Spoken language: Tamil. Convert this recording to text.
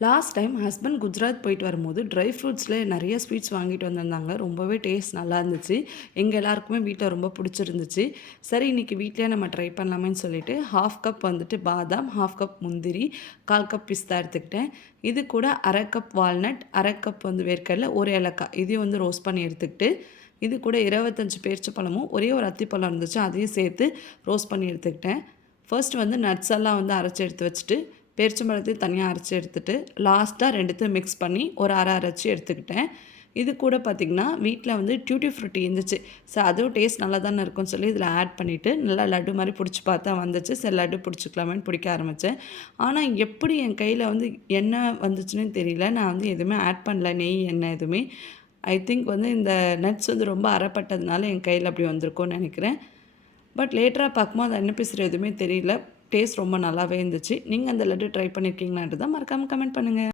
லாஸ்ட் டைம் ஹஸ்பண்ட் குஜராத் போயிட்டு வரும்போது ட்ரை ஃப்ரூட்ஸில் நிறைய ஸ்வீட்ஸ் வாங்கிட்டு வந்திருந்தாங்க. ரொம்பவே டேஸ்ட் நல்லா இருந்துச்சு. எங்கள் எல்லாருக்குமே வீட்டில் ரொம்ப பிடிச்சிருந்துச்சு. சரி இன்றைக்கி வீட்டிலே நம்ம ட்ரை பண்ணலாமேன்னு சொல்லிட்டு 1/2 கப் வந்துட்டு பாதாம், 1/2 கப் முந்திரி, 1/4 கப் பிஸ்தா எடுத்துக்கிட்டேன். இது கூட 1/2 கப் வால்நட், 1/2 கப் வந்து வேர்க்கடலை, ஒரு ஏலக்காய் இதையும் வந்து ரோஸ்ட் பண்ணி எடுத்துக்கிட்டு, இது கூட 25 பேரிச்சம்பழமும் ஒரே ஒரு அத்திப்பழம் இருந்துச்சு, அதையும் சேர்த்து ரோஸ்ட் பண்ணி எடுத்துக்கிட்டேன். ஃபர்ஸ்ட் வந்து நட்ஸ் எல்லாம் வந்து அரைச்சி எடுத்து வச்சுட்டு, பேரிச்சம்பழத்தையும் தனியாக அரைச்சி எடுத்துகிட்டு லாஸ்ட்டாக ரெண்டுத்தையும் மிக்ஸ் பண்ணி ஒரு அரைச்சி எடுத்துக்கிட்டேன். இது கூட பார்த்திங்கன்னா வீட்டில் வந்து டியூட்டி ஃப்ரூட்டி இருந்துச்சு. ஸோ அதுவும் டேஸ்ட் நல்லா தானே இருக்கும்னு சொல்லி இதில் ஆட் பண்ணிவிட்டு நல்லா லட்டு மாதிரி பிடிச்சி பார்த்தா வந்துச்சு. சரி லட்டு பிடிச்சிக்கலாமேன்னு பிடிக்க ஆரம்பித்தேன். ஆனால் எப்படி என் கையில் வந்து எண்ணெய் வந்துச்சுன்னு தெரியல. நான் வந்து எதுவுமே ஆட் பண்ணல, நெய் எண்ணெய் எதுவுமே. ஐ திங்க் வந்து இந்த நட்ஸ் வந்து ரொம்ப அரைப்பட்டதுனால என் கையில் அப்படி வந்திருக்கும்னு நினைக்கிறேன். பட் லேட்டராக பார்க்கும்போது அது எண்ணெய் பிசுறு எதுவுமே தெரியல. டேஸ்ட் ரொம்ப நல்லாவே இருந்துச்சு. நீங்கள் அந்த லட்டு ட்ரை பண்ணியிருக்கீங்களான்ட்டு தான் மறக்காமல் கமெண்ட் பண்ணுங்கள்.